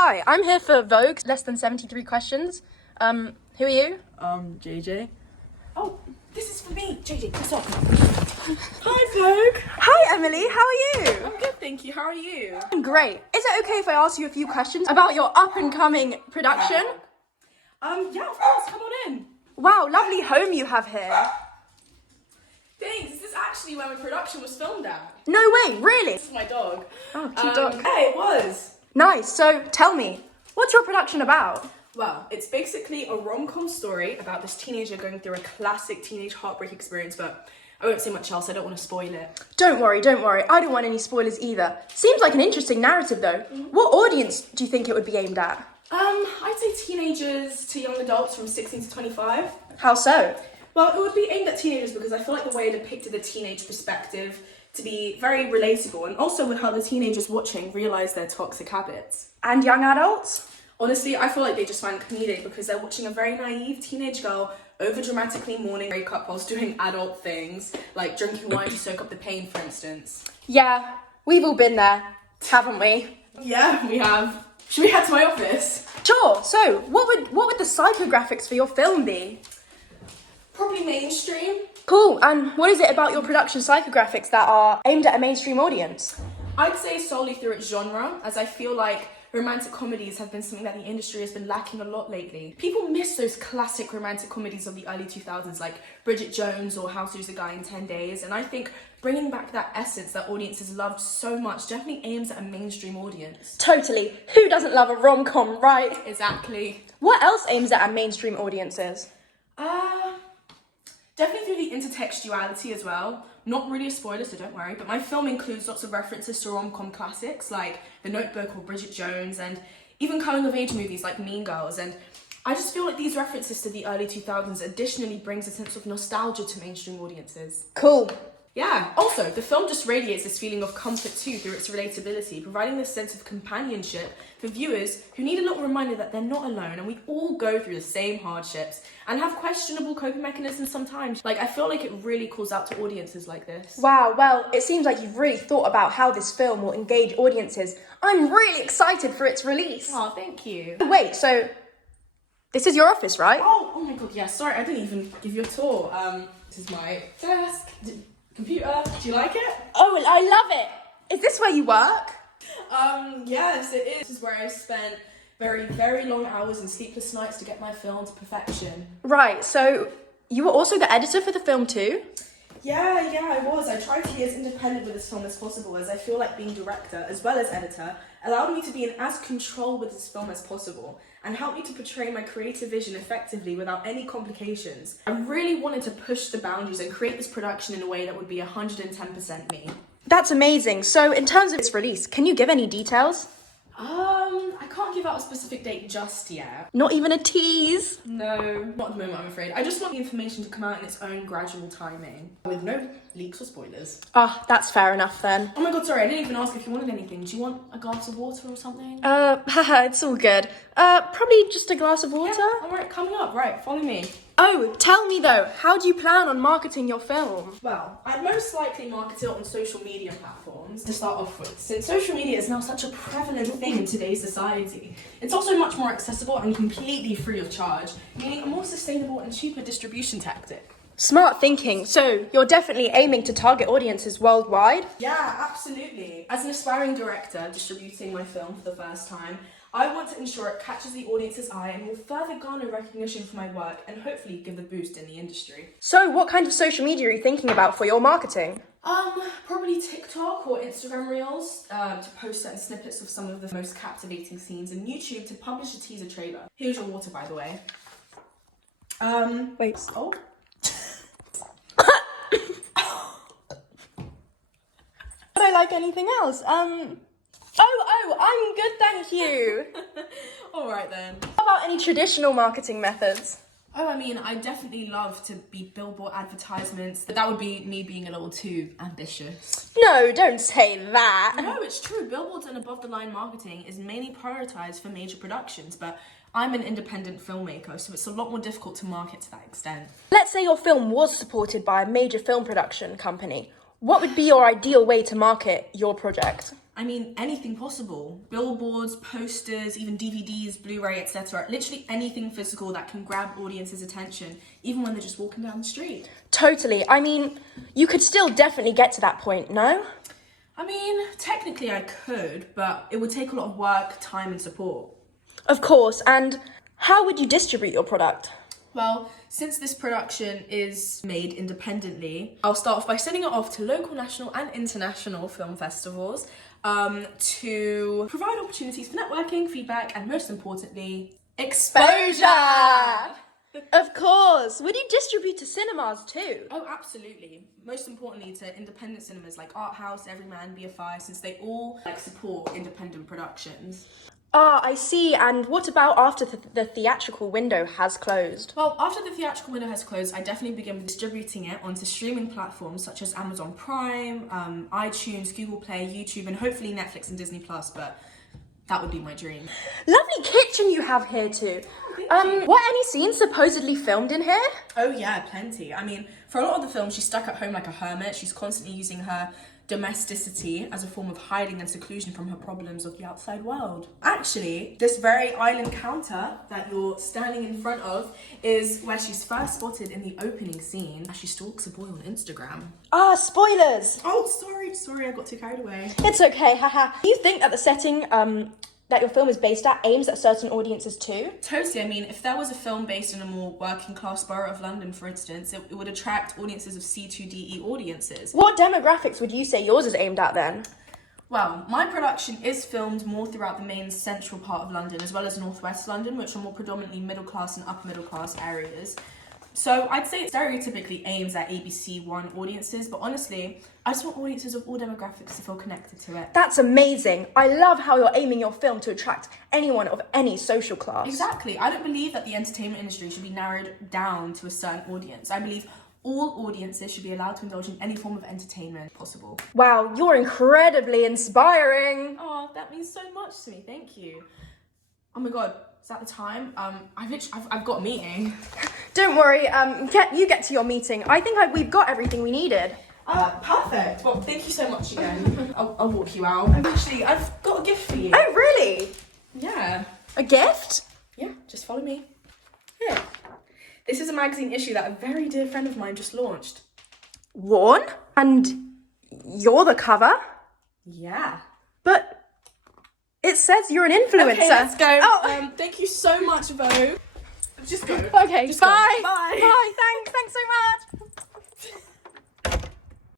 Hi, I'm here for Vogue, less than 73 questions. Who are you? JJ. Oh, this is for me. JJ, piss off. Hi, Vogue. Hi, Emily. How are you? I'm good, thank you. How are you? I'm great. Is it okay if I ask you a few questions about your up-and-coming production? Yeah, of course. Come on in. Wow, lovely home you have here. Thanks. This is actually where my production was filmed at. No way, really? This is my dog. Oh, cute dog. Yeah, it was. Nice. So, tell me, what's your production about? Well, it's basically a rom-com story about this teenager going through a classic teenage heartbreak experience, but I won't say much else. I don't want to spoil it. Don't worry. I don't want any spoilers either. Seems like an interesting narrative, though. What audience do you think it would be aimed at? I'd say teenagers to young adults from 16 to 25. How so? Well, it would be aimed at teenagers because I feel like the way it depicted the teenage perspective to be very relatable, and also with how the teenagers watching realise their toxic habits. And young adults? Honestly, I feel like they just find it comedic because they're watching a very naive teenage girl over-dramatically mourning breakup whilst doing adult things, like drinking wine to soak up the pain, for instance. Yeah, we've all been there, haven't we? Yeah, we have. Should we head to my office? Sure. So, what would the psychographics for your film be? Probably mainstream. Cool. And what is it about your production psychographics that are aimed at a mainstream audience? I'd say solely through its genre, as I feel like romantic comedies have been something that the industry has been lacking a lot lately. People miss those classic romantic comedies of the early 2000s, like Bridget Jones or How to Lose a Guy in 10 Days, and I think bringing back that essence that audiences loved so much definitely aims at a mainstream audience. Totally. Who doesn't love a rom-com, right? Exactly. What else aims at mainstream audiences? Definitely through the intertextuality as well. Not really a spoiler, so don't worry, but my film includes lots of references to rom-com classics like The Notebook or Bridget Jones, and even coming-of-age movies like Mean Girls, and I just feel like these references to the early 2000s additionally brings a sense of nostalgia to mainstream audiences. Cool. Yeah, also, the film just radiates this feeling of comfort too through its relatability, providing this sense of companionship for viewers who need a little reminder that they're not alone and we all go through the same hardships and have questionable coping mechanisms sometimes. Like, I feel like it really calls out to audiences like this. Wow, well, it seems like you've really thought about how this film will engage audiences. I'm really excited for its release. Oh, thank you. Wait, so this is your office, right? Oh my god, yeah, sorry, I didn't even give you a tour. This is my desk. Computer, do you like it? Oh, I love it. Is this where you work? Yes, it is. This is where I spent very, very long hours and sleepless nights to get my film to perfection. Right, so you were also the editor for the film too? Yeah, I was. I tried to be as independent with this film as possible, as I feel like being director as well as editor allowed me to be in as control with this film as possible and helped me to portray my creative vision effectively without any complications. I really wanted to push the boundaries and create this production in a way that would be 110% me. That's amazing. So in terms of its release, can you give any details? I can't give out a specific date just yet. Not even a tease? No, not at the moment, I'm afraid. I just want the information to come out in its own gradual timing, with no leaks or spoilers. Ah, that's fair enough then. Oh my god, sorry, I didn't even ask if you wanted anything. Do you want a glass of water or something? Haha, it's all good. Probably just a glass of water? Yeah, alright, coming up, right, follow me. Oh, tell me though, how do you plan on marketing your film? Well, I'd most likely market it on social media platforms to start off with, since social media is now such a prevalent thing in today's society. It's also much more accessible and completely free of charge, meaning a more sustainable and cheaper distribution tactic. Smart thinking. So you're definitely aiming to target audiences worldwide? Yeah, absolutely. As an aspiring director distributing my film for the first time, I want to ensure it catches the audience's eye and will further garner recognition for my work and hopefully give a boost in the industry. So what kind of social media are you thinking about for your marketing? Probably TikTok or Instagram Reels to post certain snippets of some of the most captivating scenes, and YouTube to publish a teaser trailer. Here's your water, by the way. Wait. Oh. Would I like anything else? I'm good, thank you. Alright then. How about any traditional marketing methods? Oh, I mean, I definitely love to be billboard advertisements, but that would be me being a little too ambitious. No, don't say that. No, it's true. Billboards and above-the-line marketing is mainly prioritized for major productions, but I'm an independent filmmaker, so it's a lot more difficult to market to that extent. Let's say your film was supported by a major film production company. What would be your ideal way to market your project? I mean, anything possible. Billboards, posters, even DVDs, Blu-ray, etc. Literally anything physical that can grab audiences' attention, even when they're just walking down the street. Totally. I mean, you could still definitely get to that point, no? I mean, technically I could, but it would take a lot of work, time, and support. Of course. And how would you distribute your product? Well, since this production is made independently, I'll start off by sending it off to local, national, and international film festivals to provide opportunities for networking, feedback, and most importantly, exposure! Of course. Would you distribute to cinemas too? Oh, absolutely. Most importantly to independent cinemas like Art House, Everyman, BFI, since they all support independent productions. Ah, I see. And what about after the theatrical window has closed? Well, after the theatrical window has closed, I definitely begin distributing it onto streaming platforms such as Amazon Prime, iTunes, Google Play, YouTube, and hopefully Netflix and Disney Plus, but that would be my dream. Lovely kitchen you have here too. Were any scenes supposedly filmed in here? Oh yeah, plenty. I mean, for a lot of the film, she's stuck at home like a hermit. She's constantly using her domesticity as a form of hiding and seclusion from her problems of the outside world. Actually, this very island counter that you're standing in front of is where she's first spotted in the opening scene as she stalks a boy on Instagram. Ah, spoilers. Oh, sorry, I got too carried away. It's okay, haha. Do you think that the setting that your film is based at aims at certain audiences too? Totally. I mean, if there was a film based in a more working class borough of London, for instance, it would attract audiences of C2DE audiences. What demographics would you say yours is aimed at then? Well, my production is filmed more throughout the main central part of London, as well as northwest London, which are more predominantly middle class and upper middle class areas. So I'd say it stereotypically aims at ABC1 audiences, but honestly, I just want audiences of all demographics to feel connected to it. That's amazing. I love how you're aiming your film to attract anyone of any social class. Exactly. I don't believe that the entertainment industry should be narrowed down to a certain audience. I believe all audiences should be allowed to indulge in any form of entertainment possible. Wow, you're incredibly inspiring. Oh, that means so much to me. Thank you. Oh my god, is that the time? I've got a meeting. Don't worry, you get to your meeting. I think we've got everything we needed. Perfect. Well, thank you so much again. I'll walk you out. Actually, I've got a gift for you. Oh, really? Yeah. A gift? Yeah, just follow me. Here. This is a magazine issue that a very dear friend of mine just launched. Worn? And you're the cover? Yeah. But it says you're an influencer. Okay, let's go. Oh. Thank you so much, Vogue. Just go. Okay, Just bye. go. Bye. Bye, thanks so much.